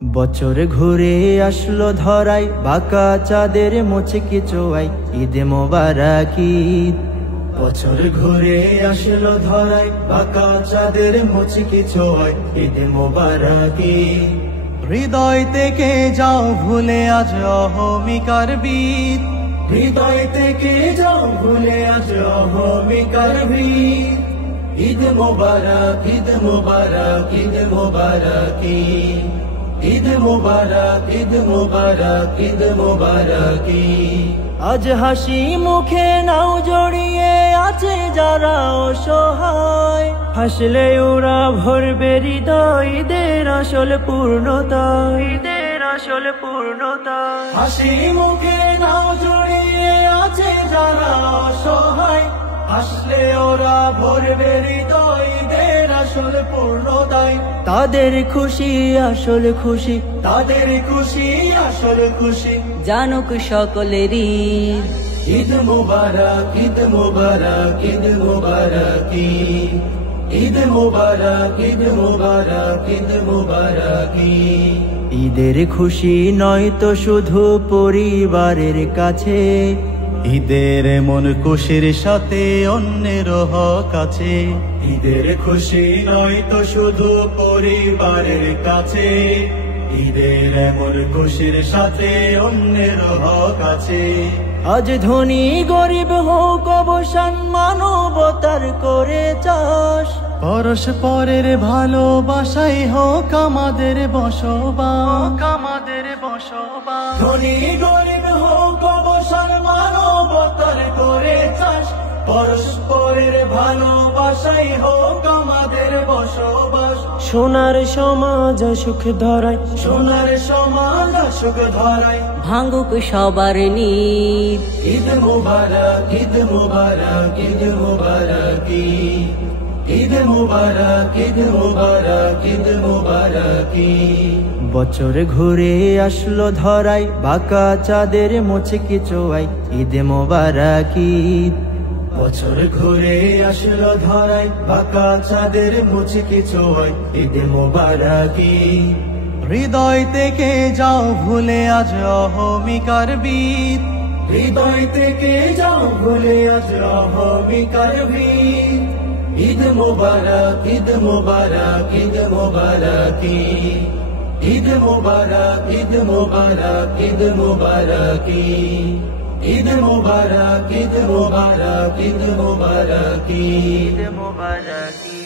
বছর ঘুরে আসলো ধরাই বাঁকা চাঁদের মুচকি চোয়াই ঈদ মোবারক ঈদ। বছর ঘুরে আসলো ধরাই বাঁকা চাঁদের মুচকি চোয়াই ঈদ মোবারক ঈদ। হৃদয় থেকে যাও ভুলে আজ অহমিকার বীর, হৃদয় থেকে যাও ভুলে আজ অহমিকার বীর। ঈদ মোবারক ঈদ মোবারক ঈদ মোবারক ঈদ, ঈদ মুবারক ঈদ মুবারক ঈদ মুবারক। আজ হাসি মুখে নাও জড়িয়ে আছে যারা অসহায়, হাসলে ওরা ভরবে হৃদয় ঈদের আসল পূর্ণতা, ঈদের আসল পূর্ণতা। হাসি মুখে নাও জড়িয়ে আছে যারা অসহায়, হাসলে ওরা ভরবে হৃদয় ঈদের আসল পূর্ণতায়। তাদের খুশি আসল খুশি, তাদের খুশি আসল খুশি, জানুক সকলেরই ঈদ মুবারক ঈদ মুবারক ঈদ মুবারক ঈদ মুবারক ঈদ মুবারক ঈদ মুবারক। ঈদের খুশি নয় তো শুধু পরিবারের কাছে, ঈদের মন খুশির সাথে অন্যের হক আছে। ঈদের খুশি নয় তো শুধু পরিবারের কাছে, ঈদের মন খুশির সাথে অন্যের হক আছে। আজ ধনী গরিব হোক অবসান মানবতার করে চাষ, পরস্পরের ভালোবাসাই হোক আমাদের বসবাস, আমাদের বসবাস। ধনী গরিব হোক অবসান মানবতার করে চাষ, পরস্পরের ভালোবাসাই হোক আমাদের বসবাস। সোনার সমাজ সুখ ধরায়, সোনার সমাজ সুখ ধরায়, ভাঙুক সবার নীদ। ঈদ মুবারক ঈদ মুবারক ঈদ মুবারক ঈদ মুবারক ঈদ মুবারক ঈদ মুবারক। বছর ঘুরে আসলো ধরাই বাঁকা চাঁদের মুচকি চোয়াই ঈদ মুবারক ঈদ। বছর ঘুরে আসলো ধরাই বাঁকা চাঁদের মুচকি চোয়াই ঈদ মুবারক ঈদ। হৃদয় থেকে যাও ভুলে আজ অহমিকার বীর, হৃদয় থেকে যাও ভুলে আজ অহমিকার বীর। ঈদ মুবারক ঈদ মুবারক ঈদ মুবারক ঈদ মুবারক ঈদ মুবারক ঈদ মুবারক ঈদ মুবারক ঈদ মুবারক ঈদ মুবারক ঈদ মুবারক।